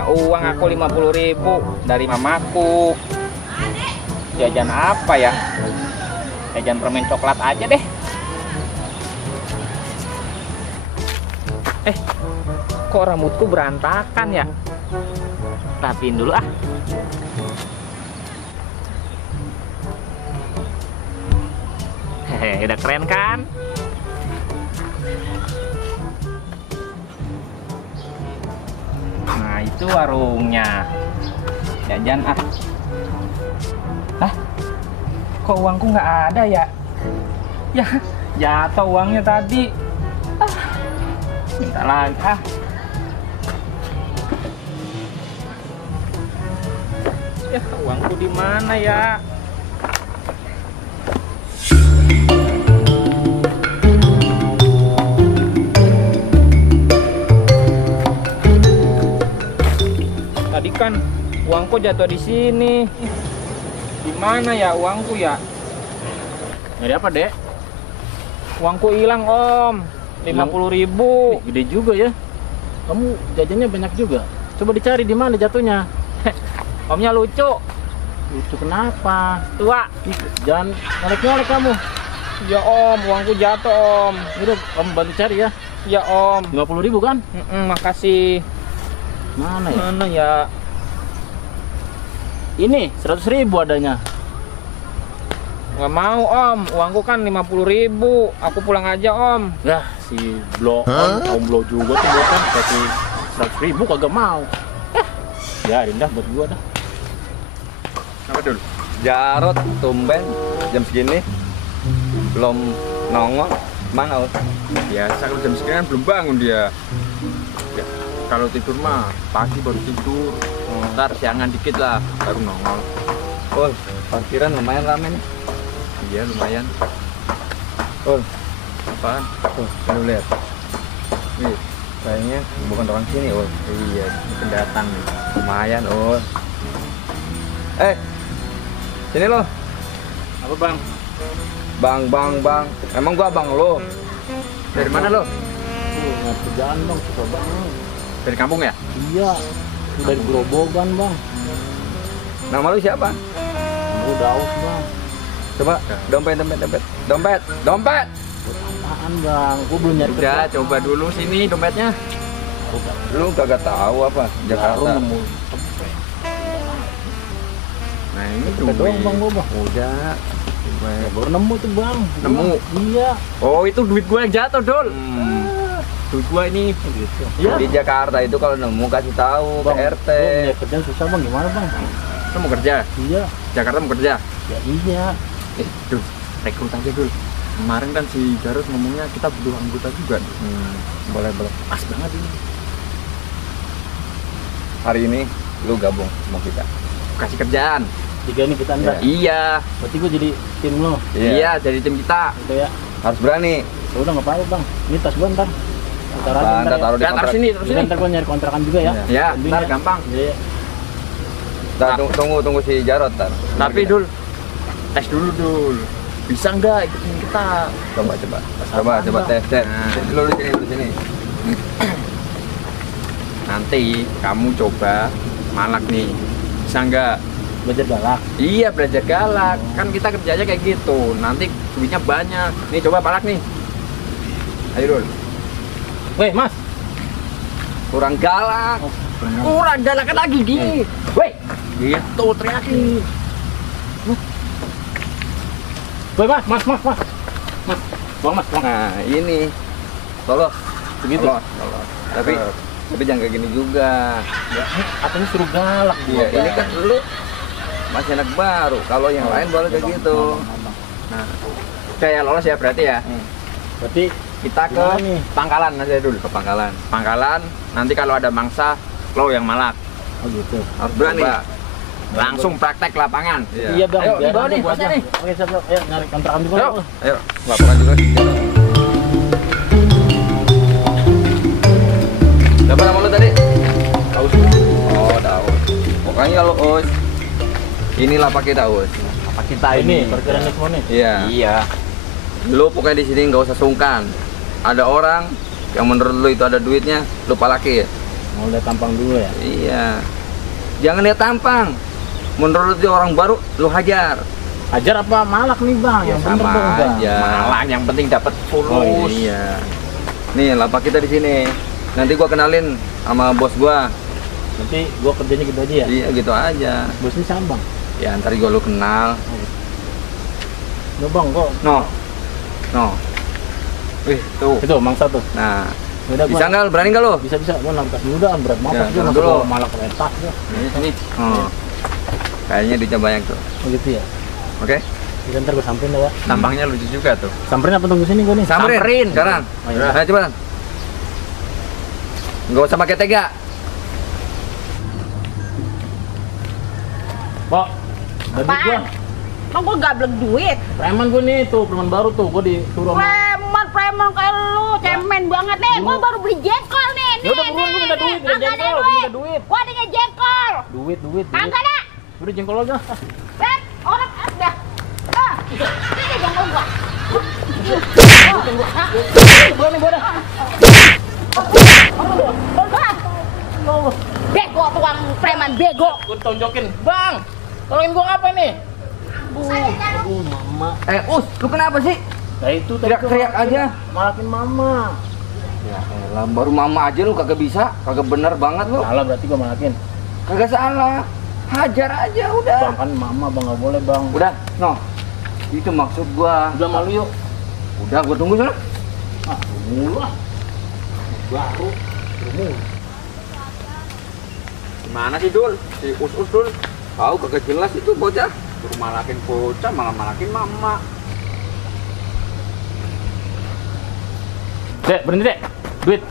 punya uang aku 50.000 dari mamaku. Jajan apa ya? Jajan permen coklat aja deh. Kok rambutku berantakan ya? Rapiin dulu ah. Hehe, udah keren kan? Nah, itu warungnya. Jajan ah. Hah? Kok uangku nggak ada ya? Ya, jatuh uangnya tadi. Minta lagi ah. Ya, uangku di mana ya? Tadi kan uangku jatuh di sini. Di mana ya uangku ya? Nyari apa, Dek? Uangku hilang, Om. 50.000. Gede juga ya. Kamu jajannya banyak juga. Coba dicari di mana jatuhnya. Omnya lucu. Lucu kenapa? Tua. Jangan nyolek-nyolek kamu. Ya Om, uangku jatuh Om. Udah, Om bantu cari ya. Ya Om. 50.000 kan? Makasih. Mana ya? Mana ya? Ini 100.000 adanya. Nggak mau Om, uangku kan 50.000. Aku pulang aja Om. Ya si blow on, Om blow juga tuh buat kan kasih 100.000 kagak mau. Ya indah buat gua dah. Apa dulu? Jarot tumben jam segini belum nongol. Mana Ut? Biasa kalau jam segini kan belum bangun dia. Ya, kalau tidur mah pagi baru tidur. Ntar siangan dikit lah baru nongol. Oh, parkiran lumayan rame nih. Iya lumayan. Oh, Apaan? lu lihat. Nih, kayaknya bukan orang sini, Oh. Iya, ini pendatang nih. Lumayan, Oh. Sini lo. Apa bang? Bang. Emang gua abang lo. Dari mana lo? Nggak kerjaan bang, suka bang. Dari kampung ya? Iya, dari Grobogan bang. Nama lu siapa? Aku Daus bang. Coba dompet. Dompet. Buat apaan bang? Gua belum nyari Udah, coba dulu sini dompetnya. Lu kagak tahu apa Jakarta. nemu. Nah ini Cepet doang bang gua bang. Udah. Ya, baru nemu tuh bang. Nemu? Iya. Oh itu duit gua yang jatuh, Dul. Duit gua ini. Gitu. Iya. Di Jakarta itu kalau nemu kasih tahu ke RT. Gua punya kerjaan susah bang, gimana bang? Lo mau kerja? Iya. Jakarta mau kerja? Ya iya. Dul, rekrut aja Dul. Kemarin kan si Jarod ngomongnya kita butuh anggota juga. Boleh. Pas banget ini. Hari ini lu gabung sama kita. Kasih kerjaan. 3 nih kita ntar. Iya. Berarti gua jadi tim lo. Iya, jadi tim kita. Udah ya. Harus berani. Ya udah nggak apa-apa bang. Ini tas gua ntar. Ntar aja Ntar ntar ya. taruh di Ya, taruh kontrak. sini, taruh sini. Ntar gua nyari kontrakan juga ya. Ya, Bantuin ntar ya. gampang. Iya. Ntar tunggu si Jarod ntar. Tapi Dul, tes dulu Dul. Bisa nggak ikutin kita? Coba tes. Nah. Lu di sini. Nanti kamu coba malak nih. Bisa nggak? Belajar galak. Iya, belajar galak. Kan kita kerjanya kayak gitu. Nanti duitnya banyak. Nih coba malak nih. Ayo Dul. Weh mas. Kurang galak. Kurang galakan lagi gini. Woi, gitu teriakin. Weh mas. Mas. Bang mas. Nah, ini. Tolong. Begitu. Tolong. Tapi jangan kayak gini juga. Ya, katanya suruh galak Iya, gua, ini Bang. kan lu masih anak baru. Kalau yang lain boleh kayak gitu. Nah, kayak lolos ya berarti ya. Berarti Kita ke gimana nih? Pangkalan aja dulu. Ke Pangkalan. Pangkalan, nanti kalau ada mangsa, lo yang malak. Oh gitu. Harus berani. Langsung praktek lapangan. Iya bang. Ayo, biar dibawa nanti nih, gua masnya aja. nih. Oke siap. Ayo nyari kontrakan juga. Ayo. Ayo, laporan juga. Siapa nama lu tadi? Daus. Oh, Daud. Pokoknya kalau Us, inilah pakai Daud. Apa kita ini? Perkiraan semua nih. Iya. Iya. Lu pokoknya di sini nggak usah sungkan. Ada orang yang menurut lu itu ada duitnya, lu palaki ya. Mau lihat tampang dulu ya? Iya. Jangan lihat tampang. Menurut dia orang baru, lu hajar. Hajar apa malak nih bang? Ya Yang bener sama dong bang. aja. Malah yang penting dapat fulus. Oh iya. Nih lapak kita di sini. Nanti gua kenalin sama bos gua. Nanti gua kerjanya gitu aja ya? Iya gitu aja. Bos ini siapa bang? Ya ntar gua lu kenal. Nggak bang kok. No. Wih tuh. Itu mangsa tuh. Nah. Udah, Bisa nggak? Berani nggak lu? Bisa gua nangkas dulu dah, berat Ya, maaf juga jangan masa dulu. gua malak letak ya. Ini. Oh. Kayaknya duitnya banyak tuh. Oh gitu ya. Oke? Bisa ntar gua samperin dah ya. Tampangnya lucu juga tuh. Samperin apa tunggu sini gua nih? Samperin sekarang. Oh, iya. Ayo cepetan. Nggak usah pakai tega. Pok, ada duit gua. Emang gue gablek duit? Preman gua nih tuh, preman baru tuh. Gua disuruh sama... Preman kayak lu, cemen banget nih. Gue baru beli jengkol nih. Ya udah buruan, gua minta duit, minta Kagak ada jengkol, gua minta duit. Gue adanya jengkol. Duit. Kagak ada. Udah jengkol aja. Bet, orang ada. Ini jengkol gua. Gua nih, gua dah. Bego tukang preman bego. Gua tonjokin. Bang, tolongin gua apa nih? Mama. Us, lu kenapa sih? Nah itu tadi Teriak-teriak gua aja. malakin mama. Ya elah, baru mama aja lu kagak bisa. Kagak bener banget lu. Salah berarti gua malakin. Kagak salah. Hajar aja udah. Bang kan mama bang nggak boleh bang. Udah, no. Itu maksud gua. Udah malu yuk. Udah, gua tunggu sana. Ah, mulu ah. Baru. Mulu. Gimana sih Dul? Si Us Dul. Tahu kagak jelas itu bocah. Suruh malakin bocah, malah malakin mama. Dek, berhenti dek. Duit.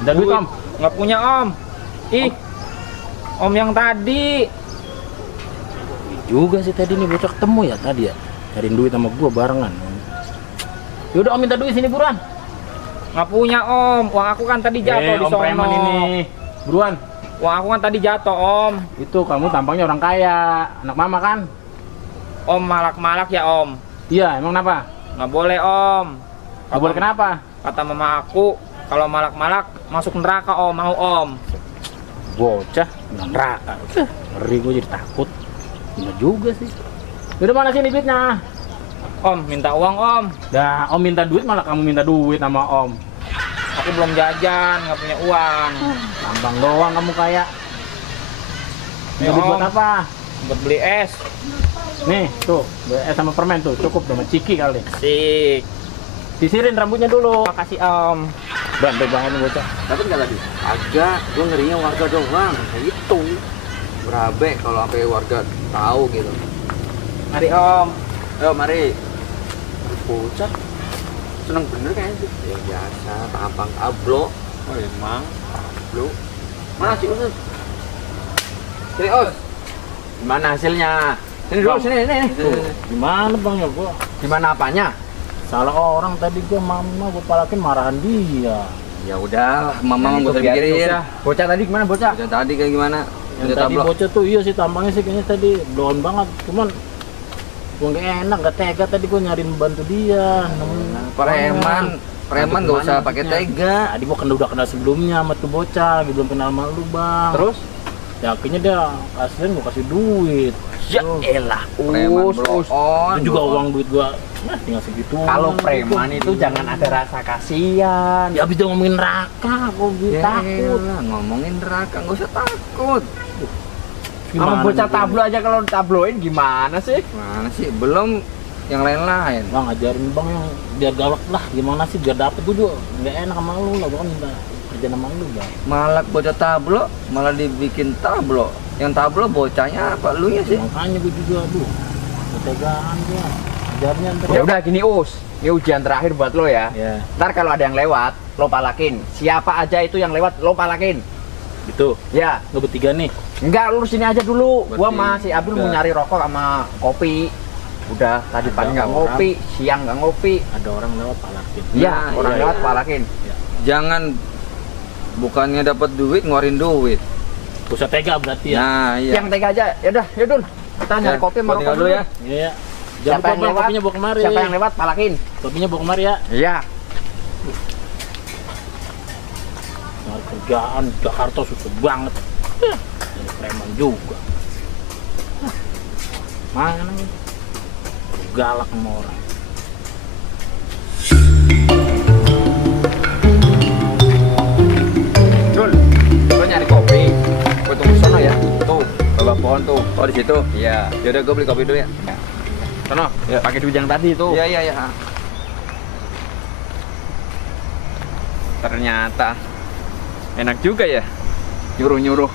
Ada duit om. Nggak punya om. Ih, om yang tadi. Juga sih tadi nih bocah ketemu ya tadi ya. Cariin duit sama gua barengan. Yaudah om minta duit sini buruan. Nggak punya om. Uang aku kan tadi jatuh di om preman sono. ini. Buruan. Uang aku kan tadi jatuh om. Itu kamu tampangnya orang kaya, anak mama kan? Om malak-malak ya om. Iya, emang kenapa? Nggak boleh om. Gak boleh kenapa? Kata mama aku, kalau malak-malak masuk neraka om. Mau om. Bocah, neraka. Ngeri gue jadi takut. Bener juga sih. Udah mana sini duitnya? Om, minta uang om. Dah, om minta duit malah kamu minta duit sama om. Aku belum jajan, nggak punya uang. Tampang doang kamu kaya. Ya, Duit buat Om. apa? Buat beli es. Nih, tuh, sama permen tuh, cukup sama ciki kali. Sik. Sisirin rambutnya dulu. Makasih om. Bantai banget nih bocah. Dapat nggak tadi? Agak, gua ngerinya warga doang. Kayak itu. Berabe kalau sampai warga tahu gitu. Mari om. Ayo mari. Bocah. Seneng bener kayaknya sih. Ya biasa, tampang ablo. Oh emang. Ablo. Mana sih Us? Sini Us. Gimana hasilnya? Sini dulu, sini. Tuh, gimana bang ya gua? Gimana apanya? Salah orang tadi gua mama gua palakin marahan dia. Ya udah, mama Yang nggak usah itu biarin, dipikirin. bocah. Bocah tadi gimana bocah? Bocah tadi kayak gimana? Yang Udah tadi tablok. bocah tuh iya sih tampangnya sih kayaknya tadi blown banget. Cuman gua nggak enak, nggak tega tadi gua nyariin bantu dia. Preman nggak usah pakai tega. Tadi gua udah kenal sebelumnya sama tuh bocah, belum kenal sama lu bang. Terus? Ya akhirnya dia kasihan gua kasih duit. Ya Tuh. elah. Preman blow on. Itu juga uang duit gua, nah tinggal segitu. Kalau preman itu jangan ada rasa kasihan. Ya abis dia ngomongin neraka, gua takut. Yaelah, ngomongin neraka nggak usah takut. Sama Gimana bocah nih, tablo aja kalau tabloin gimana sih? Mana sih? Belum yang lain-lain. Bang ajarin bang yang biar galak lah, gimana sih biar dapet. Gua juga nggak enak sama lu lah, gua kan minta kerja sama lu bang. Malak bocah tablo, malah dibikin tablo. Yang tablo bocahnya apa? Lu nya sih? Makanya gua juga aduh, ketegaan gua. Ajarnya ntar. Ya udah gini Us, ini ujian terakhir buat lo ya. Ya, Ntar kalau ada yang lewat, lo palakin. Siapa aja itu yang lewat, lo palakin. gitu. Ya, Lu bertiga nih. enggak lu sini aja dulu. Gua Berarti sama si Abdul mau udah. nyari rokok sama kopi. Udah tadi Ada pagi nggak orang. ngopi, siang nggak ngopi. Ada orang lewat palakin. Iya, Nah, orang iya, lewat iya. palakin. Jangan bukannya dapat duit ngeluarin duit. Pusat tega berarti ya. Nah, iya. Yang tega aja. Ya udah, ya Dul. Kita nyari Ya, kopi sama gua rokok tinggal dulu dulu ya. Iya. Jangan Siapa lupa yang bang, lewat? kopinya bawa kemari. Siapa yang lewat palakin. Kopinya bawa kemari ya. Iya. Narko kerjaan Jakarta susah banget. Jadi preman juga. Mana nih? Galak sama orang. Dul, lo nyari kopi. Gue tunggu sono ya. Tuh, bawah pohon tuh. Oh di situ. Iya. Yaudah gue beli kopi dulu ya. Sono, ya. Pakai duit yang tadi tuh. Iya iya iya. Ternyata enak juga ya, nyuruh-nyuruh.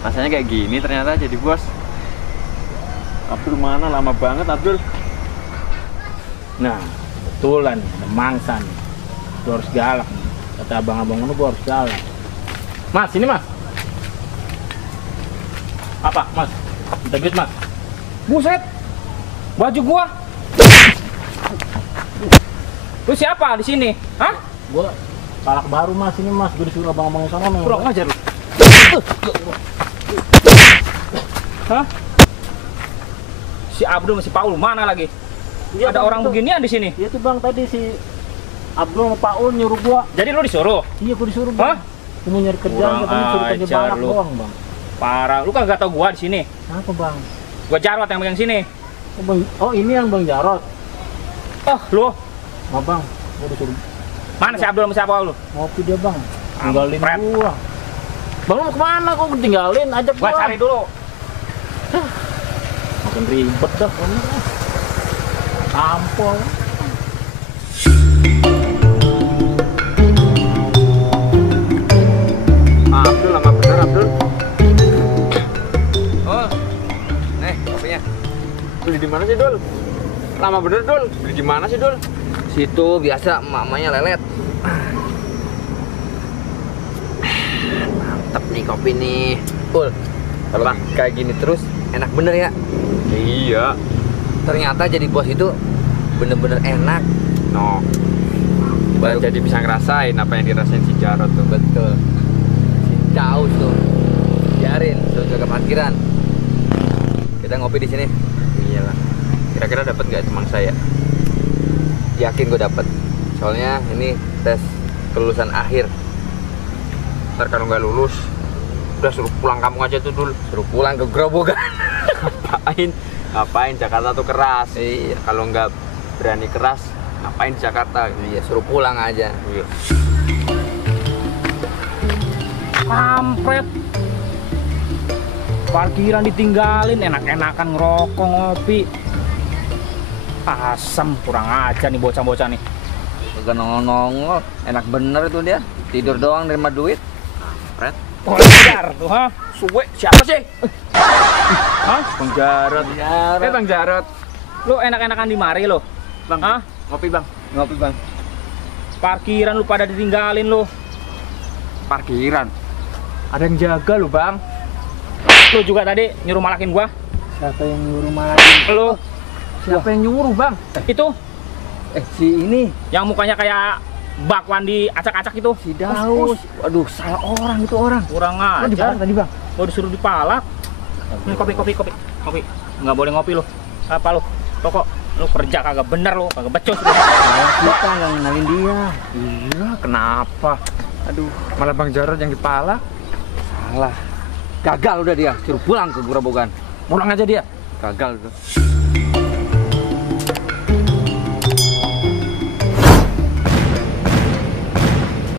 Rasanya kayak gini ternyata jadi bos. Abdul mana? Lama banget Abdul. Nah, betulan ada mangsa nih. Lu harus galak nih. Kata abang-abang lu gua harus galak. Mas, ini mas. Apa mas? Minta duit mas. Buset, baju gua. Lu siapa di sini? Hah? Gua palak baru mas, ini mas. Gua disuruh abang-abang sana nih. Kurang ajar lu. Hah? Si Abdul sama si Paul mana lagi? Iya, Ada bang, orang itu. beginian di sini. Iya tuh bang, tadi si Abdul sama Paul nyuruh gua. Jadi lu disuruh? Iya gua disuruh Hah? bang. Gua mau nyari kerjaan, Kurang katanya suruh kerja ajar balak lu. doang bang. Parah, lu kagak tau gua di sini. Apa bang? Gua Jarot yang pegang sini. Oh, bang. Oh ini yang bang Jarot. Oh, lu Oh bang, gua disuruh mana si Abdul sama siapa lu? ngopi dia bang. Tinggalin Kampret. gua. Bang lu mau kemana? Kok gua tinggalin? Ajak Gua cari dulu. Makin ribet dah kamu. Tampol. Abdul lama bener Abdul. Oh, nih kopinya. Beli di mana sih Dul? Lama bener Dul. Beli di mana sih Dul? Situ biasa mamanya lelet. Mantap nih kopi nih. Ul, kalau kayak gini terus enak bener ya. Iya. Ternyata jadi bos itu bener-bener enak. No. Baru jadi bisa ngerasain apa yang dirasain si Jarot tuh. Betul. Si Caus tuh. Biarin, suruh jaga parkiran. Kita ngopi di sini. Iyalah. Kira-kira dapat nggak cemang saya? Yakin gue dapet. Soalnya ini tes kelulusan akhir. Ntar kalau nggak lulus, udah suruh pulang kampung aja tuh Dul. Suruh pulang ke Grobogan. Ngapain? Ngapain Jakarta tuh keras. Iya. Kalau nggak berani keras, ngapain di Jakarta? Iya, suruh pulang aja. Iya. Kampret. Parkiran ditinggalin, enak-enakan ngerokok, ngopi. Asam, kurang aja nih bocah-bocah nih. Kagak nongol-nongol. Enak bener itu dia. Tidur doang nerima duit. Fred, Wajar tuh, ha? Suwe, siapa sih? Hah? Bang Jarot. Bang Jarot. Lu enak-enakan di mari lo? Bang, Hah? ngopi bang. Ngopi bang. Parkiran lu pada ditinggalin lu. Parkiran. Ada yang jaga lu bang. Lu juga tadi nyuruh malakin gua. Siapa yang nyuruh malakin? Lu Siapa yang nyuruh bang? itu Si ini. yang mukanya kayak bakwan di acak-acak itu. Si Daus. Waduh, salah orang itu orang. Kurang Lo di ajar. mana tadi bang? Gua disuruh dipalak. Ini kopi. Kopi. Nggak boleh ngopi lu. Apa lu? Rokok. Lu kerja kagak bener lu, kagak becus lu. Malah kita nggak ngenalin dia. Iya, kenapa? Aduh, malah Bang Jarot yang dipalak. Salah. Gagal udah dia. Suruh pulang ke Grobogan. Pulang aja dia. Gagal tuh.